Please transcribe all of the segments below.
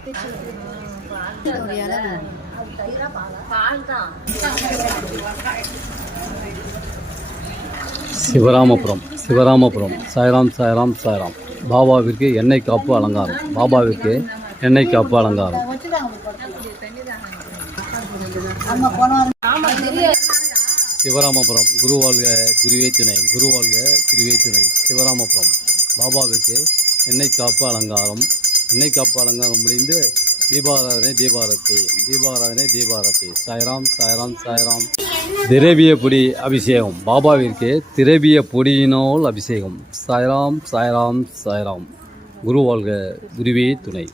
ஒரு இலை வேணும். சிவராமபுரம் சிவராமபுரம். சாய்ராம் சாய்ராம் சாய்ராம். பாபாவிற்கு எண்ணெய் காப்பு அலங்காரம். பாபாவிற்கு எண்ணெய் காப்பு அலங்காரம். சிவராமபுரம் குருவாழ்க குருவே துணை குருவாழ்க குருவே துணை. சிவராமபுரம் பாபாவிற்கு எண்ணெய் காப்பு அலங்காரம். எண்ணெய் காப்பாளங்காரம் முடிந்து தீபாராதனை தீபாரத்தி தீபாராதனை தீபாரத்தி சாய்ராம் சாய்ராம் சாய்ராம். திரவிய பொடி அபிஷேகம். பாபாவிற்கு திரவிய பொடியினால் அபிஷேகம். சாய்ராம் சாய்ராம் சாய்ராம். குருவாழ்க குருவே துணை.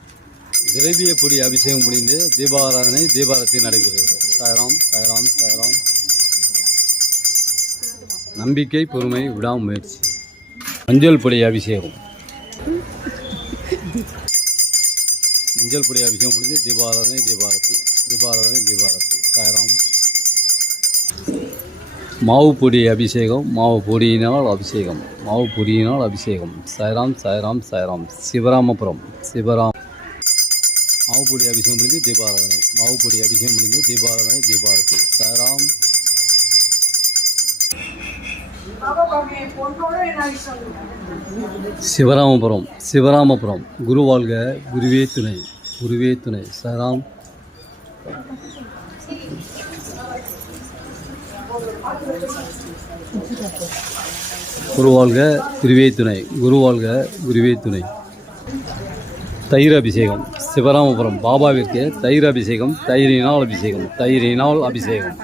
திரவிய பொடி அபிஷேகம் முடிந்து தீபாராதனை தீபாரத்தி நடைபெறுகிறது. சாய்ராம் சாய்ராம் சாய்ராம். நம்பிக்கை பொறுமை விடாமுயற்சி. மஞ்சள் பொடி அபிஷேகம். மஞ்சள் பொடி அபிஷேகம் முடிஞ்சு தீபாராதனை தீபாரத்தி தீபாராதனை தீபாரத்தி சாயராம். மாவு பொடி அபிஷேகம் மாவு பொடியினால் அபிஷேகம் மாவு பொடியினால் அபிஷேகம். சாய்ராம் சாய்ராம் சாய்ராம். சிவராமபுரம் சிவராம். மாவு பொடி அபிஷேகம் முடிஞ்சு தீபாராதனை மாவு பொடி அபிஷேகம் முடிஞ்சு தீபாராதனை தீபாரத்தி சாய்ராம். சிவராமபுரம் சிவராமபுரம். குருவாழ்க குருவே துணை. குருவே துணை. சராம். குருவாழ்க குருவே துணை. குருவாழ்க குருவே துணை. தயிர் அபிஷேகம். சிவராமபுரம் பாபாவிற்கு தயிர் அபிஷேகம் தயிரினால் அபிஷேகம் தயிரினால் அபிஷேகம்.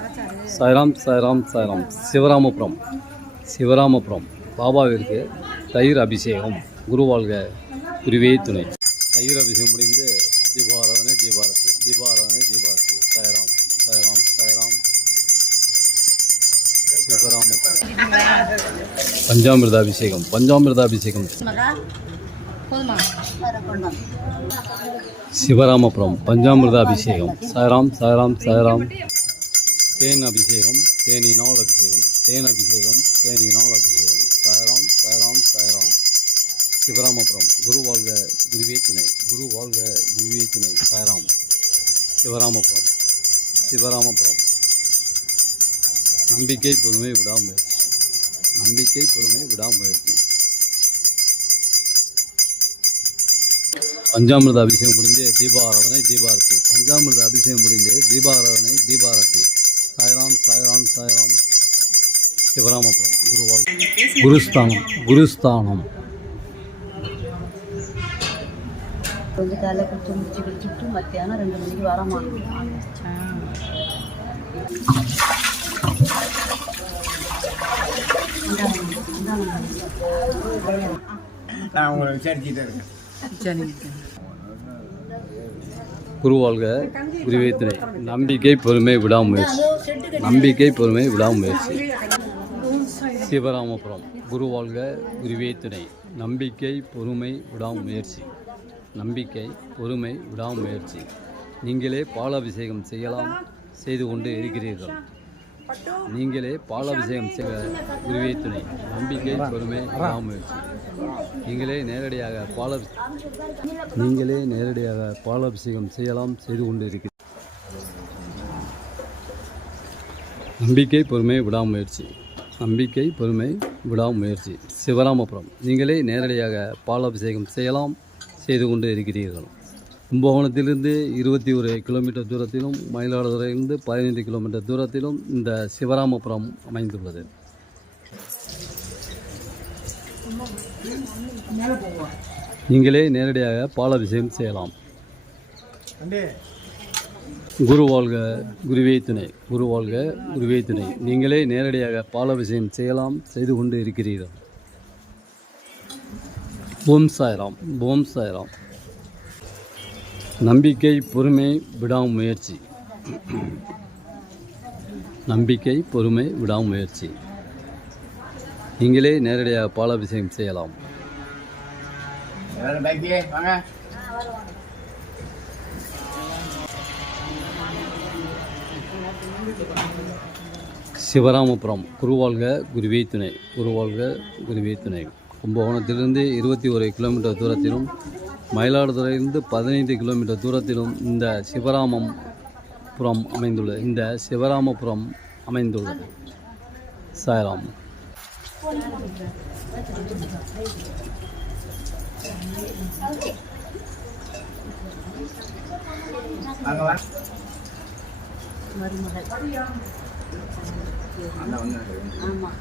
சாய்ராம் சாய்ராம் சாய்ராம் சிவராமபுரம். சிவராமபுரம் பாபாவிற்கு தயிர் அபிஷேகம். குருவாழ்க குருவே துணை. தயிர் அபிஷேகம் முடிந்து தீபாராதனை தீபாரத்தி தீபாராதனை தீபாரத்தி சாய்ராம் சாய்ராம் சாய்ராம் சிவராமபுரம் பஞ்சாமிர்த அபிஷேகம் பஞ்சாமிர்த அபிஷேகம். சிவராமபுரம் பஞ்சாமிர்த அபிஷேகம் சாய்ராம் சாய்ராம் சாய்ராம் தேன் அபிஷேகம் தேனினால் அபிஷேகம் தேன் அபிஷேகம் தேனினால் அபிஷேகம். சிவராமபுரம் குரு வாழ்க குருவே துணை. குரு வாழ்க குருவே துணை. சாய்ராம் சிவராமபுரம். சிவராமபுரம். நம்பிக்கை பொறுமை விடாமுயற்சி. நம்பிக்கை பொறுமை விடாமுயற்சி. பஞ்சாமிரத அபிஷேகம் முடிந்து தீபாராதனை தீபாரதி பஞ்சாமிரத அபிஷேகம் முடிந்து தீபாராதனை தீபாரத்தி. சாய்ராம் சாய்ராம் சாய்ராம். சிவராமபுரம். குருவால் குருஸ்தானம். குருஸ்தானம். கொஞ்சம் காலையில் குடிச்சு முடிச்சு குடிச்சுட்டு மத்தியானம் ரெண்டு மணிக்கு வரமா நான் உங்களை விசாரிச்சுட்டு இருக்கேன். குருவாழ்க குருவே துணை நம்பிக்கை பொறுமை விடாமுயற்சி. நம்பிக்கை பொறுமை விடாமுயற்சி. சிவராமபுரம் குருவாழ்க குருவே துணை நம்பிக்கை பொறுமை விடாமுயற்சி. நம்பிக்கை பொறுமை விடாமுயற்சி. நீங்களே பாலாபிஷேகம் செய்யலாம் செய்து கொண்டு இருக்கிறீர்கள். நீங்களே பாலாபிஷேகம் செய்ய குருவே துணை. நம்பிக்கை பொறுமை விடாமுயற்சி. நீங்களே நேரடியாக பால நீங்களே நேரடியாக பாலாபிஷேகம் செய்யலாம் செய்து கொண்டு இருக்கிறீர்கள். நம்பிக்கை பொறுமை விடாமுயற்சி. நம்பிக்கை பொறுமை விடாமுயற்சி. சிவராமபுரம். நீங்களே நேரடியாக பாலாபிஷேகம் செய்யலாம் செய்து கொண்டு இருக்கிறீர்கள். கும்பகோணத்திலிருந்து இருபத்தி ஒரு கிலோமீட்டர் தூரத்திலும் மயிலாடுதுறையிலிருந்து பதினைந்து கிலோமீட்டர் தூரத்திலும் இந்த சிவராமபுரம் அமைந்துள்ளது. நீங்களே நேரடியாக பாலாபிஷேகம் செய்யலாம். குரு வாழ்க குருவே துணை குரு வாழ்க குருவே துணை. நீங்களே நேரடியாக பாலாபிஷேகம் செய்யலாம் செய்து கொண்டு இருக்கிறீர்கள். ஓம் சாய்ராம் ஓம் சாய்ராம். நம்பிக்கை பொறுமை விடாமுயற்சி. நம்பிக்கை பொறுமை விடாமுயற்சி. நீங்களே நேரடியாக பாலாபிஷேகம் செய்யலாம். சிவராமபுரம் குருவாழ்க குருவே துணை குருவாழ்க குருவே துணை. கும்பகோணத்திலிருந்து இருபத்தி ஒரு கிலோமீட்டர் தூரத்திலும் மயிலாடுதுறையிலிருந்து பதினைந்து கிலோமீட்டர் தூரத்திலும் இந்த சிவராமம் புறம் அமைந்துள்ளது இந்த சிவராமபுரம் அமைந்துள்ளது. சாய்ராம். மருமகள். ஆமாம்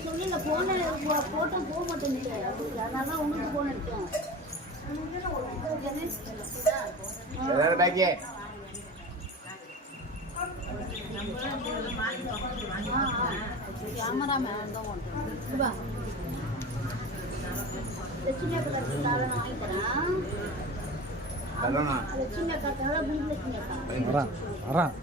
சொல்லுங்க போன போட்டோ போக மாட்டேங்குது அதனால தான் உங்களுக்கு போன் அடிச்சோம் எல்லாரும் கேமராமேன் தான் லட்சுமி வாங்கி தரேன் வரான் வரான்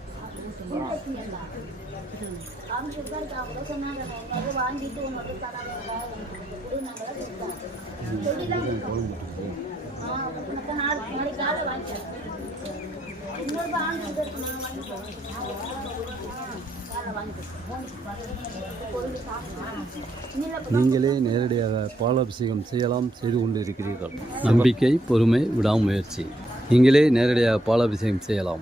நாங்கள் இன்னொரு நேரடியாக பாலாபிஷேகம் செய்யலாம் செய்து கொண்டு இருக்கிறீர்கள் நம்பிக்கை பொறுமை விடாமுயற்சி. நீங்களே நேரடியாக பாலாபிஷேகம் செய்யலாம்.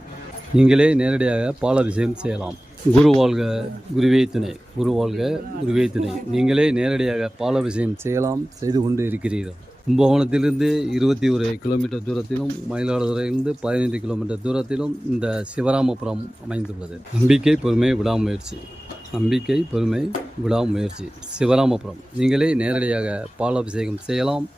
நீங்களே நேரடியாக பாலாபிஷேகம் செய்யலாம். குரு வாழ்க குருவே துணை. குரு வாழ்க குருவே துணை. நீங்களே நேரடியாக பாலாபிஷேகம் செய்யலாம் செய்து கொண்டு இருக்கிறீர்கள். கும்பகோணத்திலிருந்து இருபத்தி ஒரு கிலோமீட்டர் தூரத்திலும் மயிலாடுதுறையிலிருந்து பதினைந்து கிலோமீட்டர் தூரத்திலும் இந்த சிவராமபுரம் அமைந்துள்ளது. நம்பிக்கை பொறுமை விடாமுயற்சி. நம்பிக்கை பொறுமை விடாமுயற்சி. சிவராமபுரம். நீங்களே நேரடியாக பாலாபிஷேகம் செய்யலாம்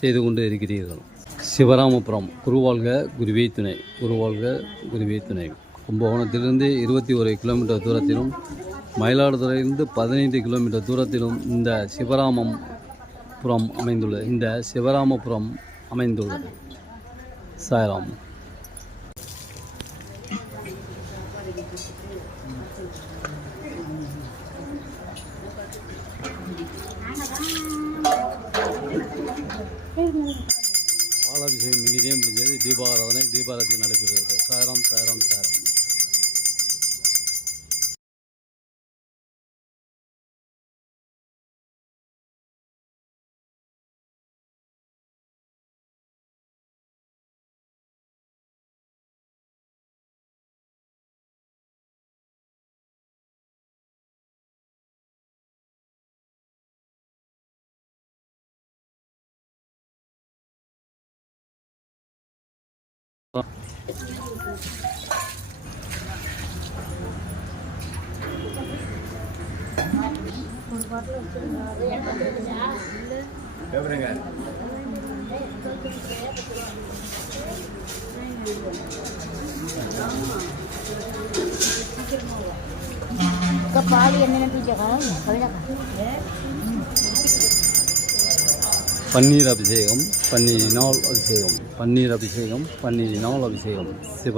செய்து கொண்டு இருக்கிறீர்கள். சிவராமபுரம் குருவாழ்க குருவே துணை குருவாழ்க குருவே துணை. கும்பகோணத்திலிருந்து இருபத்தி ஒரு கிலோமீட்டர் தூரத்திலும் மயிலாடுதுறையிலிருந்து பதினைந்து கிலோமீட்டர் தூரத்திலும் இந்த சிவராமம்புறம் அமைந்துள்ளது இந்த சிவராமபுரம் அமைந்துள்ளது சாய்ராம். விஜயம் முடிஞ்சது. தீபாராதனை தீபாராதனை நடைபெறுகிறது. Sairam Sairam Sairam Kepala ini nanti jangan, kalau nak. பன்னீர் அபிஷேகம் பன்னீரினால் அபிஷேகம் பன்னீர் அபிஷேகம் பன்னீரினால் அபிஷேகம். சிவ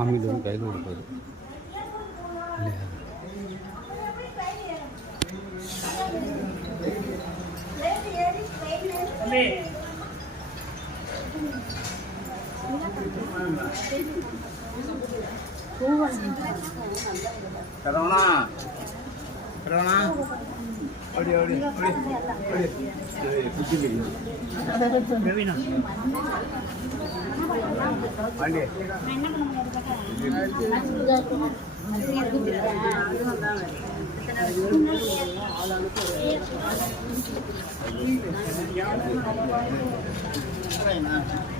அமிலும் கையில் கொடுப்பாரு. இல்லையா? போது கதவனா கதவனா ஓடி ஓடி ஓடி. ஓடி புத்தி தெரியும். பிரவீனா பாண்டே என்ன பண்ணுங்க 哎，你的菜怎？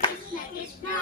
Krishna Krishna